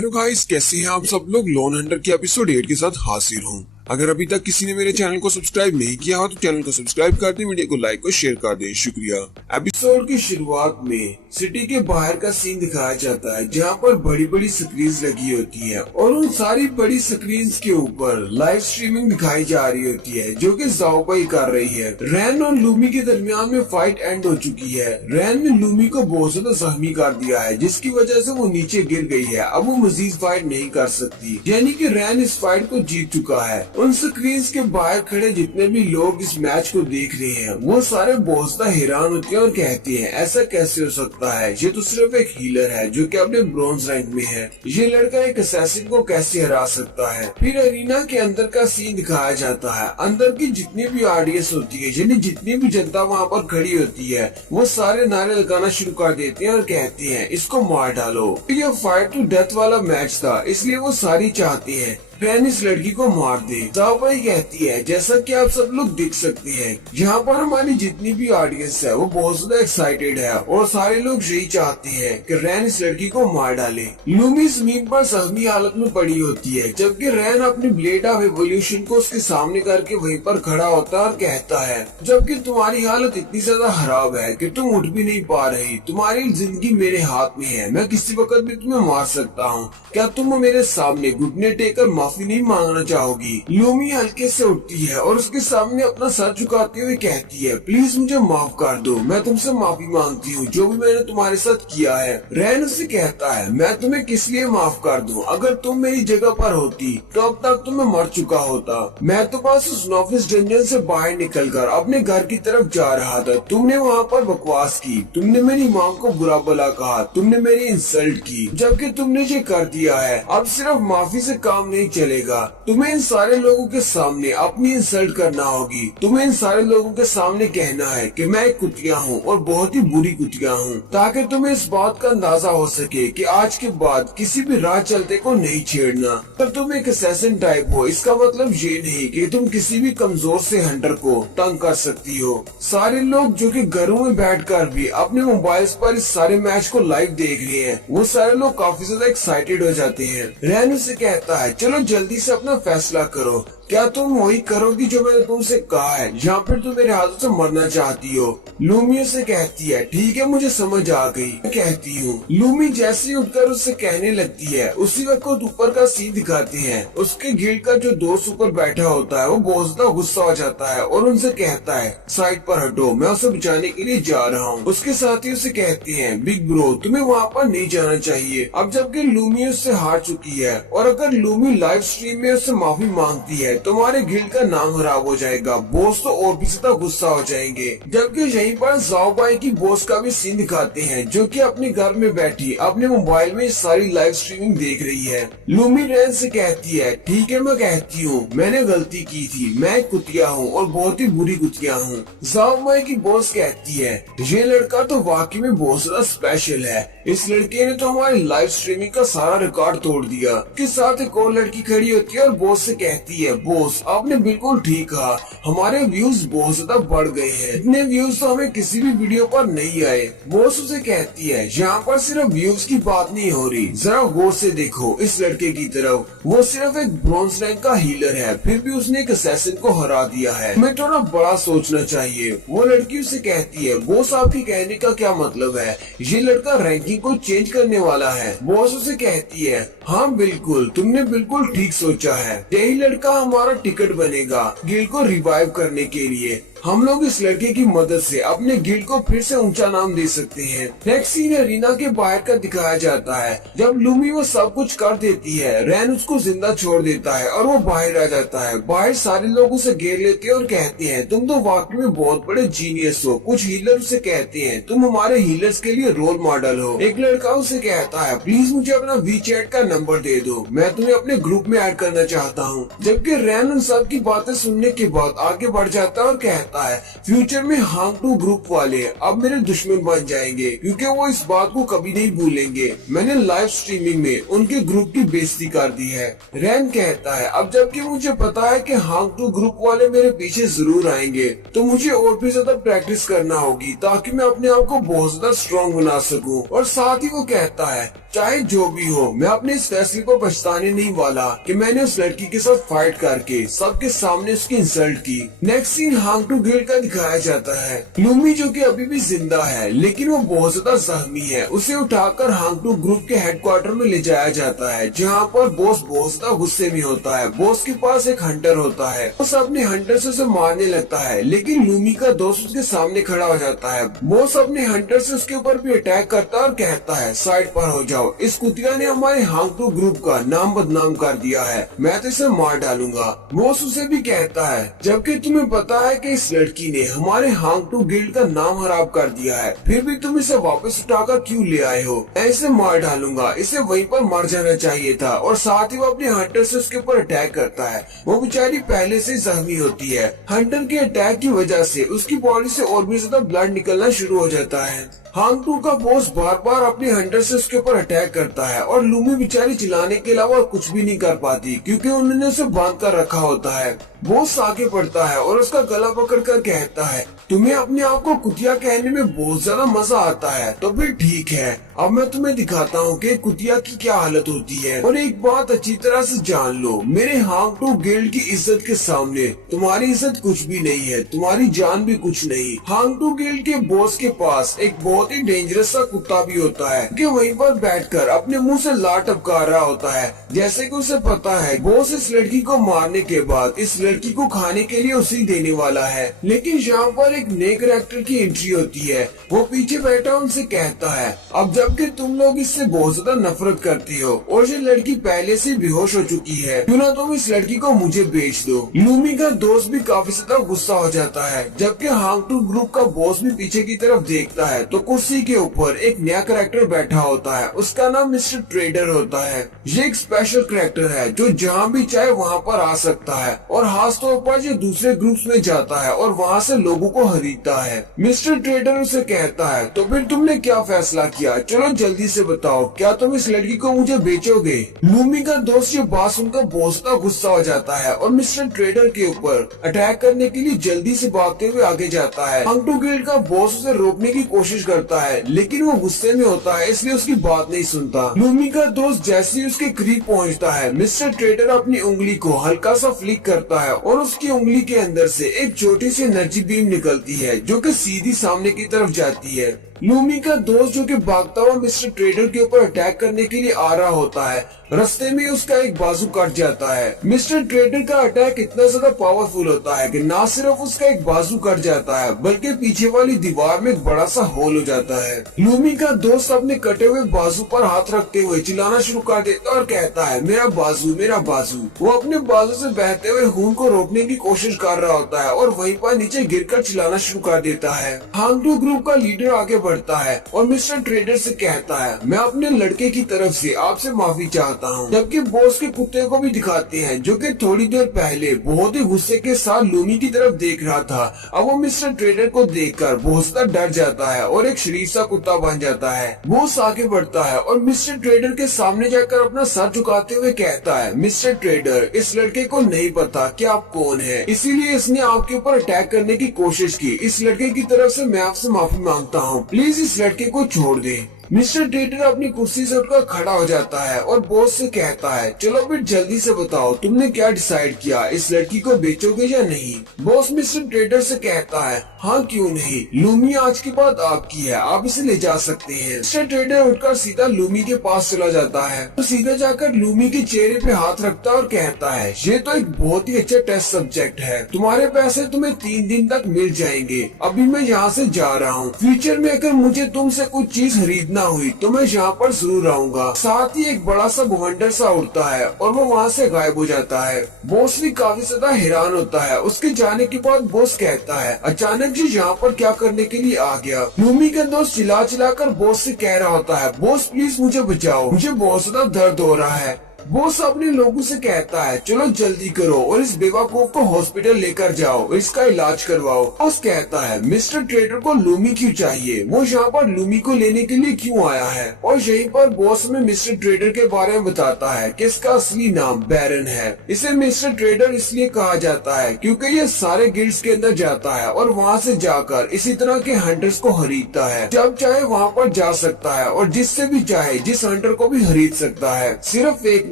Hello guys, कैसे हैं आप सब लोग। लोन हंटर के एपिसोड 8 के साथ हाजिर हूँ। अगर अभी तक किसी ने मेरे चैनल को सब्सक्राइब नहीं किया हो तो चैनल को सब्सक्राइब कर दें, वीडियो को लाइक और शेयर कर दें। शुक्रिया। एपिसोड की शुरुआत में सिटी के बाहर का सीन दिखाया जाता है, जहाँ पर बड़ी बड़ी स्क्रीन लगी होती है और उन सारी बड़ी स्क्रीन के ऊपर लाइव स्ट्रीमिंग दिखाई जा रही होती है, जो कि ज़ाओ पाई कर रही है। रैन और लूमी के दरमियान में फाइट एंड हो चुकी है। रैन ने लूमी को बहुत ज्यादा जख्मी कर दिया है, जिसकी वजह से वो नीचे गिर गई है। अब वो मजीद फाइट नहीं कर सकती, यानी कि रैन इस फाइट को जीत चुका है। उन स्क्रीन के बाहर खड़े जितने भी लोग इस मैच को देख रहे हैं, वो सारे बहुत ज्यादा हैरान होते हैं और कहते हैं ऐसा कैसे हो सकता है, ये तो सिर्फ एक हीलर है जो कि अपने ब्रॉन्ज रैंक में है। ये लड़का एक असैसिन को कैसे हरा सकता है। फिर अरीना के अंदर का सीन दिखाया जाता है। अंदर की जितनी भी ऑडियंस होती है, यानी जितनी भी जनता वहाँ पर खड़ी होती है, वो सारे नारे लगाना शुरू कर देते हैं और कहते हैं इसको मार डालो। ये फाइट टू डेथ वाला मैच था, इसलिए वो सारी चाहते हैं फैन इस लड़की को मार दे। ज़ाओ पाई कहती है जैसा कि आप सब लोग देख सकते हैं, यहाँ पर हमारी जितनी भी ऑडियंस है वो बहुत ज्यादा एक्साइटेड है और सारे लोग यही चाहते हैं कि रैन इस लड़की को मार डाले। लूमी जमीन पर जख्मी हालत में पड़ी होती है, जबकि रैन अपनी ब्लेड ऑफ एवोल्यूशन को उसके सामने करके वहीं पर खड़ा होता है और कहता है जबकि तुम्हारी हालत इतनी ज्यादा खराब है कि तुम उठ भी नहीं पा रही, तुम्हारी जिंदगी मेरे हाथ में है, मैं किसी वक्त भी तुम्हें मार सकता हूँ। क्या तुम मेरे सामने घुटने टेकर माफी नहीं मांगना चाहोगी। लूमी हल्के से उठती है और उसके सामने अपना सर झुकाते हुए कहती है प्लीज मुझे माफ कर दो, मैं तुमसे माफी मांगती हूँ जो भी मैंने तुम्हारे साथ किया है। रैन उससे कहता है मैं तुम्हें किस लिए माफ कर दूं, अगर तुम मेरी जगह पर होती तो अब तक तुम्हें मर चुका होता। मैं तो बस उस नॉफिस डंजन से बाहर निकलकर अपने घर की तरफ जा रहा था, तुमने वहाँ पर बकवास की, तुमने मेरी माँ को बुरा भला कहा, तुमने मेरी इंसल्ट की, जबकि तुमने ये कर दिया है। अब सिर्फ माफी से काम नहीं चलेगा, तुम्हें इन सारे लोगों के सामने अपनी इंसल्ट करना होगी। तुम्हें इन सारे लोगों के सामने कहना है कि मैं एक कुतिया हूँ और बहुत ही बुरी कुतिया हूँ, ताकि तुम्हें इस बात का अंदाजा हो सके कि आज के बाद किसी भी राह चलते को नहीं छेड़ना। अगर तुम एक असैसिन टाइप हो, इसका मतलब ये नहीं कि तुम किसी भी कमजोर से हंटर को तंग कर सकती हो। सारे लोग जो कि घरों में बैठकर भी अपने मोबाइल्स पर इस सारे मैच को लाइव देख रहे हैं, वो सारे लोग काफी ज्यादा एक्साइटेड हो जाते हैं। रैन से कहता है चलो जल्दी से अपना फैसला करो, क्या तुम वही करोगी जो मैंने तुमसे कहा है या फिर तुम मेरे हाथों से मरना चाहती हो। लूमी से कहती है ठीक है मुझे समझ आ गई, कहती हूँ। लूमी जैसे ही उठकर उससे कहने लगती है, उसी वक्त ऊपर का सीन दिखाते हैं। उसके गिल्ड का जो दोस्त ऊपर बैठा होता है वो बहुत ज्यादा गुस्सा हो जाता है और उनसे कहता है साइड पर हटो, मैं उसे बचाने के लिए जा रहा हूँ। उसके साथी उसे कहते हैं बिग ब्रो तुम्हें वहाँ पर नहीं जाना चाहिए। अब जबकि लूमी उससे हार चुकी है और अगर लूमी लाइव स्ट्रीम में उससे माफी मांगती है तुम्हारे गिल्ड का नाम खराब हो जाएगा, बॉस तो और भी ज्यादा गुस्सा हो जाएंगे। जबकि यहीं पर ज़ाओ पाई की बॉस का भी सीन दिखाते हैं, जो कि अपने घर में बैठी अपने मोबाइल में सारी लाइव स्ट्रीमिंग देख रही है। लूमी रैन से कहती है ठीक है मैं कहती हूँ मैंने गलती की थी, मैं एक कुतिया हूँ और बहुत ही बुरी कुतिया हूँ। ज़ाओ पाई की बॉस कहती है ये लड़का तो वाकई में बहुत ज्यादा स्पेशल है, इस लड़के ने तो हमारी लाइव स्ट्रीमिंग का सारा रिकॉर्ड तोड़ दिया। के साथ एक और लड़की खड़ी होती है और बॉस से कहती है बॉस आपने बिल्कुल ठीक कहा, हमारे व्यूज बहुत ज्यादा बढ़ गए हैं, इतने व्यूज तो हमें किसी भी वीडियो पर नहीं आए। बॉस उसे कहती है यहाँ पर सिर्फ व्यूज की बात नहीं हो रही, जरा गौर से देखो इस लड़के की तरफ, वो सिर्फ एक ब्रॉन्ज रैंक का हीलर है, फिर भी उसने एक असैसिन को हरा दिया है, हमें थोड़ा बड़ा सोचना चाहिए। वो लड़की उसे कहती है बॉस आपके कहने का क्या मतलब है, ये लड़का रैंकिंग को चेंज करने वाला है। बॉस उसे कहती है हाँ बिल्कुल तुमने बिल्कुल ठीक सोचा है, यही लड़का हमारा टिकट बनेगा गिल्ड को रिवाइव करने के लिए। हम लोग इस लड़के की मदद से अपने गिल्ड को फिर से ऊंचा नाम दे सकते हैं। नेक्स्ट सीन अरीना के बाहर का दिखाया जाता है। जब लूमी वो सब कुछ कर देती है, रैन उसको जिंदा छोड़ देता है और वो बाहर आ जाता है। बाहर सारे लोग उसे घेर लेते हैं और कहते हैं तुम तो वाकई में बहुत बड़े जीनियस हो। कुछ हीलर उसे कहते हैं तुम हमारे हीलर्स के लिए रोल मॉडल हो। एक लड़का उसे कहता है प्लीज मुझे अपना वीचैट का नंबर दे दो, मैं तुम्हें अपने ग्रुप में ऐड करना चाहता हूँ। जबकि रैन उन सब की बातें सुनने के बाद आगे बढ़ जाता है और कहता कहता है फ्यूचर में हांग टू ग्रुप वाले अब मेरे दुश्मन बन जाएंगे क्योंकि वो इस बात को कभी नहीं भूलेंगे। मैंने लाइव स्ट्रीमिंग में उनके ग्रुप की बेइज्जती कर दी है। रैन कहता है अब जबकि मुझे पता है कि हांग टू ग्रुप वाले मेरे पीछे जरूर आएंगे तो मुझे और भी ज्यादा प्रैक्टिस करना होगी ताकि मैं अपने आप को बहुत ज्यादा स्ट्रॉन्ग बना सकूं। और साथ ही वो कहता है चाहे जो भी हो मैं अपने इस फैसले पर पछताने नहीं वाला कि मैंने उस लड़की के साथ फाइट करके सबके सामने उसकी इंसल्ट की। नेक्स्ट सीन हांग टू गिल्ड का दिखाया जाता है। लूमी जो कि अभी भी जिंदा है लेकिन वो बहुत ज्यादा जख्मी है, उसे उठाकर हांग टू ग्रुप के हेडक्वार्टर में ले जाया जाता है जहाँ पर बॉस बहुत ज्यादा गुस्से में होता है। बॉस के पास एक हंटर होता है, बॉस अपने हंटर से उसे मारने लगता है लेकिन लूमी का दोस्त उसके सामने खड़ा हो जाता है। बॉस अपने हंटर से उसके ऊपर भी अटैक करता है और कहता है साइड पर हो जाओ, इस कुतिया ने हमारे हांग टू ग्रुप का नाम बदनाम कर दिया है, मैं तो इसे मार डालूंगा। बॉस उसे भी कहता है जबकि तुम्हें पता है कि इस लड़की ने हमारे हांग टू गिल्ड का नाम खराब कर दिया है फिर भी तुम इसे वापस उठाकर क्यों ले आए हो, मैं इसे मार डालूंगा, इसे वहीं पर मर जाना चाहिए था। और साथ ही वो अपने हंटर से उसके ऊपर अटैक करता है। वो बेचारी पहले से जख्मी होती है, हंटर के अटैक की वजह से उसकी बॉडी से और भी ज्यादा ब्लड निकलना शुरू हो जाता है। हांग टू का बॉस बार बार अपने हंटर से उसके ऊपर अटैक करता है और लूमी बेचारी चिल्लाने के अलावा कुछ भी नहीं कर पाती क्योंकि उन्होंने उसे बांध कर रखा होता है। बॉस आगे बढ़ता है और उसका गला पकड़कर कहता है तुम्हें अपने आप को कुतिया कहने में बहुत ज्यादा मजा आता है तो फिर ठीक है, अब मैं तुम्हें दिखाता हूँ कि कुतिया की क्या हालत होती है। और एक बात अच्छी तरह से जान लो, मेरे हांग टू गिल्ड की इज्जत के सामने तुम्हारी इज्जत कुछ भी नहीं है, तुम्हारी जान भी कुछ नहीं। हांग टू गिल्ड के बॉस के पास एक बहुत ही डेंजरस सा कुत्ता भी होता है कि वहीं पर बैठकर अपने मुंह से लार टपका रहा होता है जैसे कि उसे पता है बॉस इस लड़की को मारने के बाद इस लड़की को खाने के लिए उसे देने वाला है। लेकिन यहाँ पर एक नए कैरेक्टर की एंट्री होती है। वो पीछे बैठा उनसे कहता है अब जबकि तुम लोग इससे बहुत ज्यादा नफरत करते हो और ये लड़की पहले से बेहोश हो चुकी है, क्यों ना तुम इस लड़की को मुझे बेच दो। लूमी का दोस्त भी काफी ज्यादा गुस्सा हो जाता है जबकि हांग टू ग्रुप का बॉस भी पीछे की तरफ देखता है तो कुर्सी के ऊपर एक नया कैरेक्टर बैठा होता है, उसका नाम मिस्टर ट्रेडर होता है। ये एक स्पेशल कैरेक्टर है जो जहाँ भी चाहे वहाँ पर आ सकता है और खास तौर पर ये दूसरे ग्रुप्स में जाता है और वहाँ से लोगों को खरीदता है। मिस्टर ट्रेडर उसे कहता है तो फिर तुमने क्या फैसला किया, चलो जल्दी से बताओ, क्या तुम इस लड़की को मुझे बेचोगे। लूमी का दोस्त ये बात सुनकर बहुत ज्यादा गुस्सा हो जाता है और मिस्टर ट्रेडर के ऊपर अटैक करने के लिए जल्दी से भागते हुए आगे जाता है। हांग टू गिल्ड का बॉस उसे रोकने की कोशिश करता है लेकिन वो गुस्से में होता है इसलिए उसकी बात नहीं सुनता। लूमी का दोस्त जैसे ही उसके करीब पहुंचता है मिस्टर ट्रेडर अपनी उंगली को हल्का सा फ्लिक करता है और उसकी उंगली के अंदर से एक छोटी सी एनर्जी बीम निकलती है जो कि सीधी सामने की तरफ जाती है। लूमी का दोस्त जो कि भागता हुआ मिस्टर ट्रेडर के ऊपर अटैक करने के लिए आ रहा होता है, रास्ते में उसका एक बाजू कट जाता है। मिस्टर ट्रेडर का अटैक इतना ज्यादा पावरफुल होता है कि न सिर्फ उसका एक बाजू कट जाता है बल्कि पीछे वाली दीवार में एक बड़ा सा होल हो जाता है। लूमी का दोस्त अपने कटे हुए बाजू पर हाथ रखते हुए चिल्लाना शुरू कर देता है और कहता है मेरा बाजू, मेरा बाजू। वो अपने बाजू से बहते हुए खून को रोकने की कोशिश कर रहा होता है और वहीं पर नीचे गिरकर चिल्लाना शुरू कर देता है। हांग टू ग्रुप का लीडर आगे बढ़ता है और मिस्टर ट्रेडर से कहता है मैं अपने लड़के की तरफ से आपसे माफी चाहता हूँ। जबकि बॉस के कुत्ते को भी दिखाते हैं जो कि थोड़ी देर पहले बहुत ही गुस्से के साथ लूमी की तरफ देख रहा था। अब वो मिस्टर ट्रेडर को देखकर बहुत ज्यादा डर जाता है और एक शरीफ सा कुत्ता बन जाता है। बॉस आगे बढ़ता है और मिस्टर ट्रेडर के सामने जाकर अपना सर झुकाते हुए कहता है मिस्टर ट्रेडर, इस लड़के को नहीं पता कि आप कौन है, इसीलिए इसने आपके ऊपर अटैक करने की कोशिश की। इस लड़के की तरफ से मैं आपसे माफी मांगता हूँ, प्लीज इस लड़के को छोड़ दे। मिस्टर ट्रेडर अपनी कुर्सी से उठकर खड़ा हो जाता है और बॉस से कहता है चलो फिर जल्दी से बताओ तुमने क्या डिसाइड किया, इस लड़की को बेचोगे या नहीं। बॉस मिस्टर ट्रेडर से कहता है हाँ क्यों नहीं, लूमी आज के बाद आपकी है, आप इसे ले जा सकते हैं। मिस्टर ट्रेडर उठकर सीधा लूमी के पास चला जाता है तो सीधा जाकर लूमी के चेहरे पे हाथ रखता है और कहता है ये तो एक बहुत ही अच्छा टेस्ट सब्जेक्ट है, तुम्हारे पैसे तुम्हें 3 दिन तक मिल जाएंगे। अभी मैं यहाँ से जा रहा हूँ, फ्यूचर में अगर मुझे तुमसे कुछ चीज खरीदना हुई तो मैं यहाँ पर जरूर आऊंगा। साथ ही एक बड़ा सा भवंडर सा उड़ता है और वो वहाँ से गायब हो जाता है। बॉस भी काफी ज्यादा हैरान होता है। उसके जाने के बाद बॉस कहता है अचानक जी यहाँ पर क्या करने के लिए आ गया। लूमी का दोस्त चिल्ला चिल्ला कर बॉस से कह रहा होता है बॉस प्लीज मुझे बचाओ, मुझे बहुत ज्यादा दर्द हो रहा है। बॉस अपने लोगों से कहता है चलो जल्दी करो और इस बेवकूफ को हॉस्पिटल लेकर जाओ, इसका इलाज करवाओ। बॉस कहता है मिस्टर ट्रेडर को लूमी क्यों चाहिए, वो यहाँ पर लूमी को लेने के लिए क्यों आया है। और यहीं पर बॉस में मिस्टर ट्रेडर के बारे में बताता है कि इसका असली नाम बैरन है। इसे मिस्टर ट्रेडर इसलिए कहा जाता है क्योंकि ये सारे गिल्ड्स के अंदर जाता है और वहाँ से जाकर इसी तरह के हंटर्स को खरीदता है। जब चाहे वहाँ पर जा सकता है और जिससे भी चाहे जिस हंटर को भी खरीद सकता है। सिर्फ एक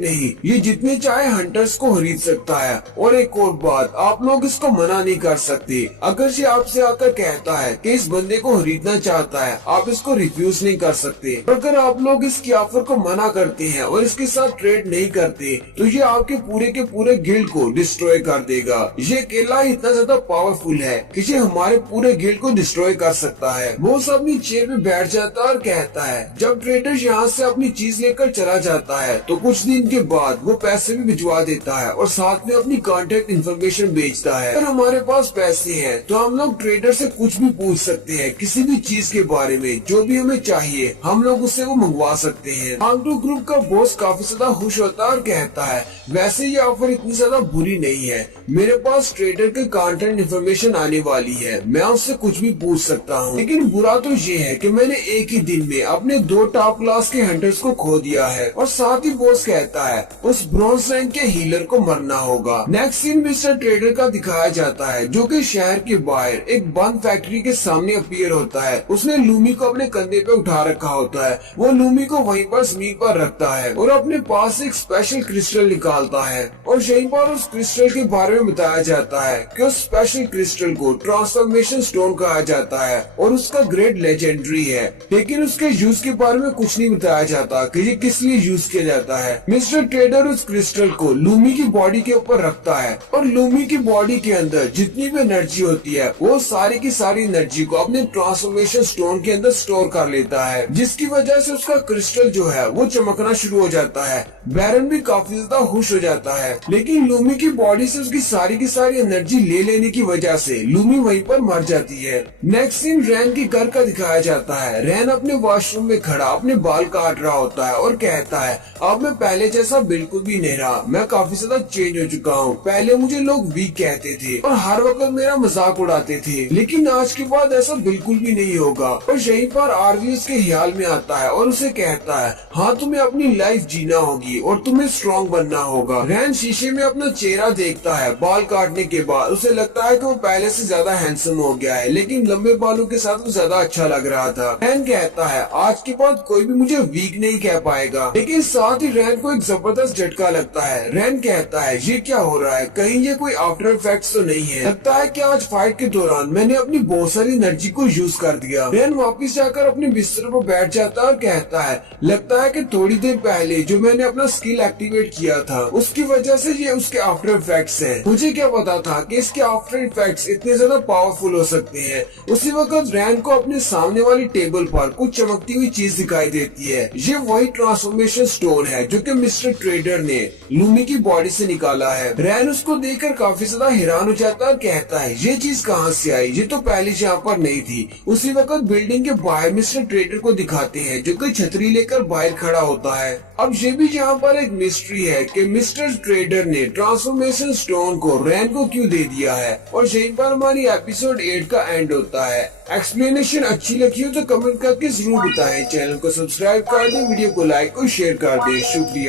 नहीं, ये जितने चाहे हंटर्स को खरीद सकता है। और एक और बात, आप लोग इसको मना नहीं कर सकते। अगर ये आपसे आकर कहता है कि इस बंदे को खरीदना चाहता है, आप इसको रिफ्यूज नहीं कर सकते। अगर आप लोग इसकी ऑफर को मना करते हैं और इसके साथ ट्रेड नहीं करते तो ये आपके पूरे के पूरे गिल्ड को डिस्ट्रॉय कर देगा। ये अकेला इतना ज्यादा पावरफुल है कि ये हमारे पूरे गिल्ड को डिस्ट्रॉय कर सकता है। वो अपनी चेयर पे बैठ जाता है और कहता है जब ट्रेडर यहाँ से अपनी चीज लेकर चला जाता है तो कुछ दिन के बाद वो पैसे भी भिजवा देता है और साथ में अपनी कॉन्टेक्ट इन्फॉर्मेशन बेचता है। अगर हमारे पास पैसे हैं तो हम लोग ट्रेडर से कुछ भी पूछ सकते हैं, किसी भी चीज के बारे में जो भी हमें चाहिए हम लोग उससे वो मंगवा सकते हैं। आंगटू ग्रुप का बॉस काफी ज्यादा खुश होता है और कहता है वैसे ये ऑफर इतनी ज्यादा बुरी नहीं है, मेरे पास ट्रेडर के कॉन्टेक्ट इन्फॉर्मेशन आने वाली है, मैं उससे कुछ भी पूछ सकता हूँ। लेकिन बुरा तो ये है कि मैंने एक ही दिन में अपने 2 टॉप क्लास के हंटर्स को खो दिया है। और साथ ही बॉस कहता है उस ब्रॉन्ज रैंक के हीलर को मरना होगा। नेक्स्ट सीन मिस्टर ट्रेडर का दिखाया जाता है जो कि शहर के बाहर एक बंद फैक्ट्री के सामने अपीयर होता है। उसने लूमी को अपने कंधे पे उठा रखा होता है। वो लूमी को वहीं पर जमीन पर रखता है और अपने पास एक स्पेशल क्रिस्टल निकालता है। और यहीं पर उस क्रिस्टल के बारे में बताया जाता है कि उस स्पेशल क्रिस्टल को ट्रांसफॉर्मेशन स्टोन कहा जाता है और उसका ग्रेड लेजेंडरी है। लेकिन उसके यूज के बारे में कुछ नहीं बताया जाता कि ये किस लिए यूज किया जाता है। मिस्टर ट्रेडर उस क्रिस्टल को लूमी की बॉडी के ऊपर रखता है और लूमी की बॉडी के अंदर जितनी भी एनर्जी होती है वो सारी की सारी एनर्जी को अपने ट्रांसफॉर्मेशन स्टोन के अंदर स्टोर कर लेता है, जिसकी वजह से उसका क्रिस्टल जो है वो चमकना शुरू हो जाता है। बैरन भी काफी ज्यादा खुश हो जाता है। लेकिन लूमी की बॉडी से उसकी सारी की सारी एनर्जी ले लेने की वजह से लूमी वहीं पर मर जाती है। नेक्स्ट सीन रैन के घर का दिखाया जाता है। रैन अपने वॉशरूम में खड़ा अपने बाल काट रहा होता है और कहता है अब मैं पहले जैसा बिल्कुल भी नहीं रहा, मैं काफी ज्यादा चेंज हो चुका हूँ। पहले मुझे लोग वीक कहते थे और हर वक्त मेरा मजाक उड़ाते थे, लेकिन आज के बाद ऐसा बिल्कुल भी नहीं होगा। और यहीं पर आरवी उसके ख्याल में आता है और उसे कहता है हाँ तुम्हें अपनी लाइफ जीना होगी और तुम्हें स्ट्रॉन्ग बनना होगा। रैन शीशे में अपना चेहरा देखता है बाल काटने के बाद। उसे लगता है कि वो पहले से ज्यादा हैंडसम हो गया है, लेकिन लंबे बालों के साथ वो ज्यादा अच्छा लग रहा था। रैन कहता है आज के बाद कोई भी मुझे वीक नहीं कह पाएगा। लेकिन साथ ही रैन को एक जबरदस्त झटका लगता है। रैन कहता है ये क्या हो रहा है, कहीं ये कोई आफ्टर इफेक्ट्स तो नहीं है। लगता है कि आज फाइट के दौरान मैंने अपनी बहुत सारी एनर्जी को यूज कर दिया। रैन वापस जाकर अपने बिस्तर पर बैठ जाता है और कहता है लगता है कि थोड़ी देर पहले जो मैंने अपना स्किल एक्टिवेट किया था उसकी वजह से ये उसके आफ्टर इफेक्ट्स हैं। मुझे क्या पता था कि इसके आफ्टर इफेक्ट्स इतने ज्यादा पावरफुल हो सकते हैं। उसी वक्त रैन को अपने सामने वाली टेबल पर कुछ चमकती हुई चीज दिखाई देती है। ये वही ट्रांसफॉर्मेशन स्टोन है जो कि मिस्टर ट्रेडर ने लूमी की बॉडी से निकाला है। रैन उसको देखकर काफी ज्यादा हैरान हो जाता है और कहता है ये चीज कहाँ से आई, ये तो पहले यहाँ पर नहीं थी। उसी वक्त बिल्डिंग के बाहर मिस्टर ट्रेडर को दिखाते हैं जो कि छतरी लेकर बाहर खड़ा होता है। अब ये भी यहाँ पर एक मिस्ट्री है कि मिस्टर ट्रेडर ने ट्रांसफॉर्मेशन स्टोन को रैन को क्यों दे दिया है। और यहीं पर हमारी एपिसोड 8 का एंड होता है। एक्सप्लेनेशन अच्छी लगी हो तो कमेंट करके जरूर बताएं। चैनल को सब्सक्राइब कर दें, वीडियो को लाइक और शेयर कर दें। शुक्रिया।